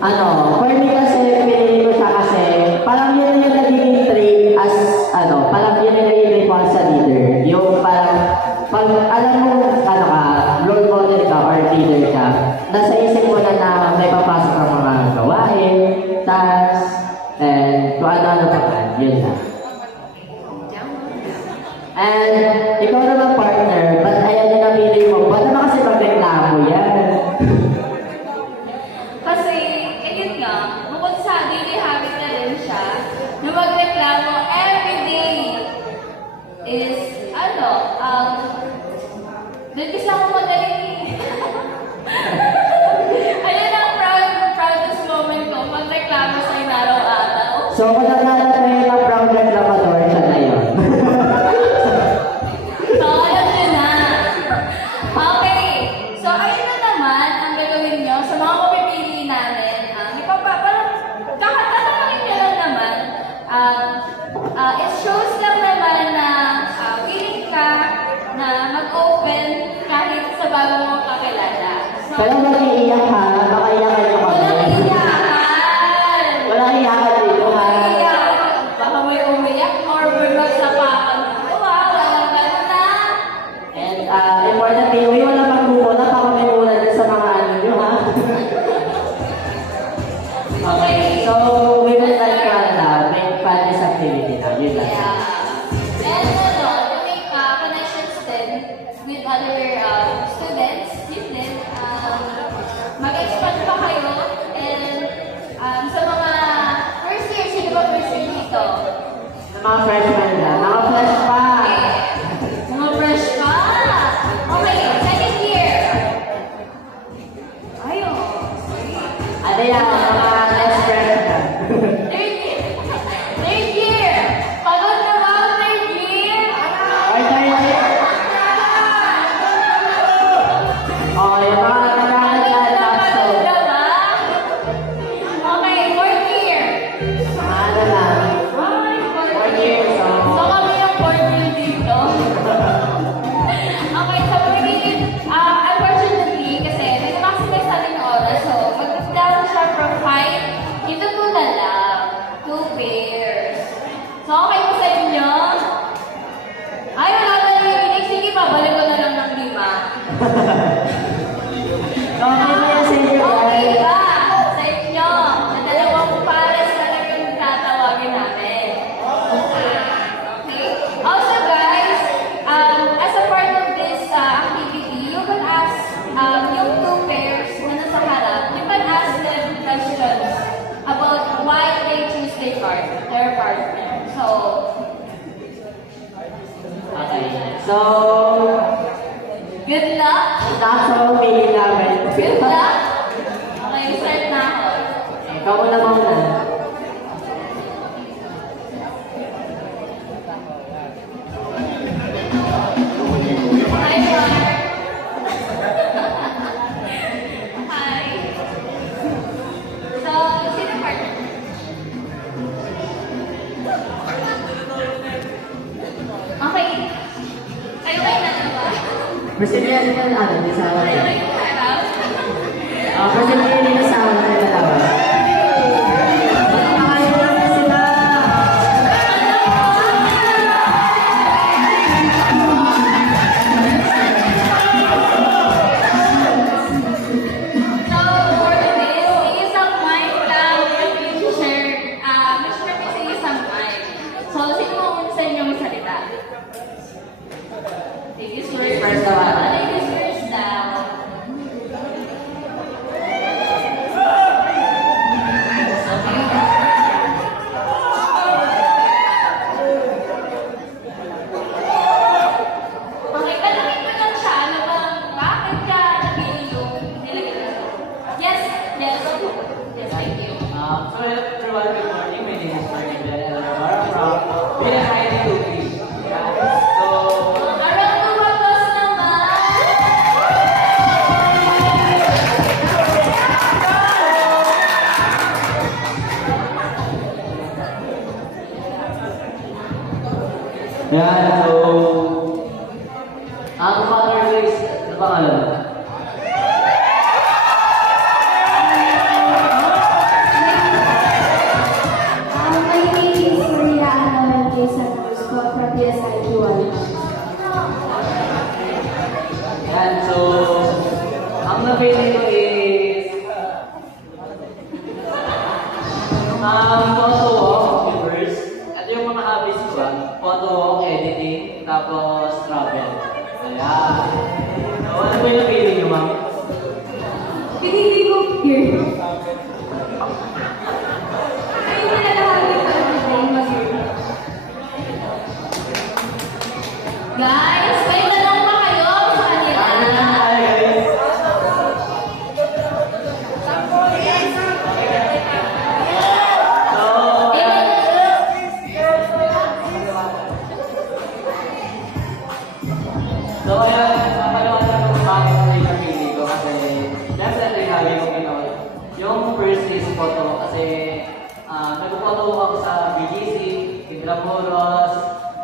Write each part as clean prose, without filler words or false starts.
For me kasi, pinili ko siya kasi, parang yun yung nagiging trait as, parang yun yung nagiging ko sa leader. Yung parang, pag alam mo, role model ka or leader ka, nasa isip mo na may papasok ang mga gawain, tasks, and kung ano-ano pa man, yun na. And, ikaw naman partner, ba't ayan yung napili mo? Ba't naman kasi magreklamo yan? Kasi, ayun nga, bukod sa daily habit na rin siya, na magreklamo everyday is, doon kasi ako magaling ayun ang proudest moment ko, magreklamo sa inaraw-araw. So, kung naglalap na yun ang proud reklamador, siya na yun. So, alam nyo na. Okay. So, ayun na naman ang gagawin nyo sa mga mapipili namin. Parang kakatanungin nyo lang naman. It shows lang naman na willing ka na mag-open kahit sa bago mong kakilala. So, Pero mag-iiyak ha, baka iyakan nyo kami. walang iyakan. Walang iyakan dito ha. Iyak. Baka may umiyak or bunod sa pakan. Walang ganun na. And importantly, wala magmumuna, baka may muna din sa mga ano nyo ha. Okay, so we will like make fun this activity na. Yun lang. Yeah. And to make connections din with other students, yun din, mag-expand pa kayo. And sa mga first year, sino ba first year dito? Mga freshmen na. Mga fresh pa. Mga fresh pa. Okay, second year. Ayun. Ano yan? Mga less fresh na. Third year. Third year. Pagod na ba ang third year? Ay, tayo. Oh, yung mga nagkakalat so, Pagod na ba? Okay, fourth year. ano lang. Ay, 4 years, so. So kami yung fourth year dito. Okay, so magiging, unfortunately, kasi may maximize natin yung oras. So, mag-down siya from 5 into 2 na lang. 2 pairs. So, okay po sa inyo? Ay, wala na yung sige, babalik ko na lang ng 5. Okay na yan sa inyo, Okay guys. ba? Sa inyo, na dalawang pares na lang yung tatawagin namin. Okay? Also guys, as a part of this activity, you can ask yung 2 pairs na nasa harap, you can ask them questions about why they choose their partner. So, Okay. So, good luck! nasa pili namin. Good luck! Okay, start na ako. Ikaw muna muna. Hi, Mark. Hi. So, sino partner? Okay. Kayo na ba? Gusto niya din din sa akin. Kayo na harap? Gusto niya din sa akin na dalawa. napili ko is photo walk, reverse. Ito yung mga hobbies ko. Photo walk, editing, tapos travel. Ayan. So, ano ba yung napili nyo, ma'am? Pinili ko here. Ay, pinalahagi ka guys, may tanong pa kayo sa kanila? So, ayan, napalawasan ko kung bakit ito yung napili ko kasi definitely sabi ko ginawa. Yung first is photo kasi nagpo-photo ako sa BGC, Intramuros,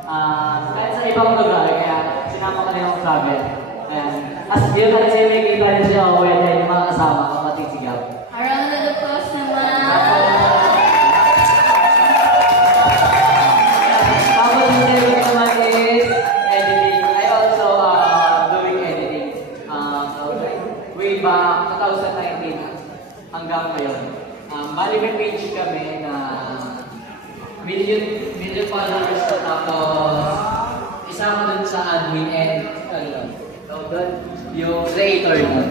kahit sa ibang lugar, kaya sinama ko na yung travel. Ayan. As yun na kasi may kita rin siya o yung mga kasama, kapatid si Gab. A round of applause naman. Tapos yung second naman is editing. I also doing editing. Way back 2019 hanggang ngayon. Bali may page kami na million followers na tapos isa ko dun sa admin and doon, yung creator nun.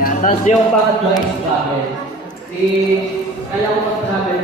Yan. Tapos yung pangatlo is travel. Kaya ko mag-travel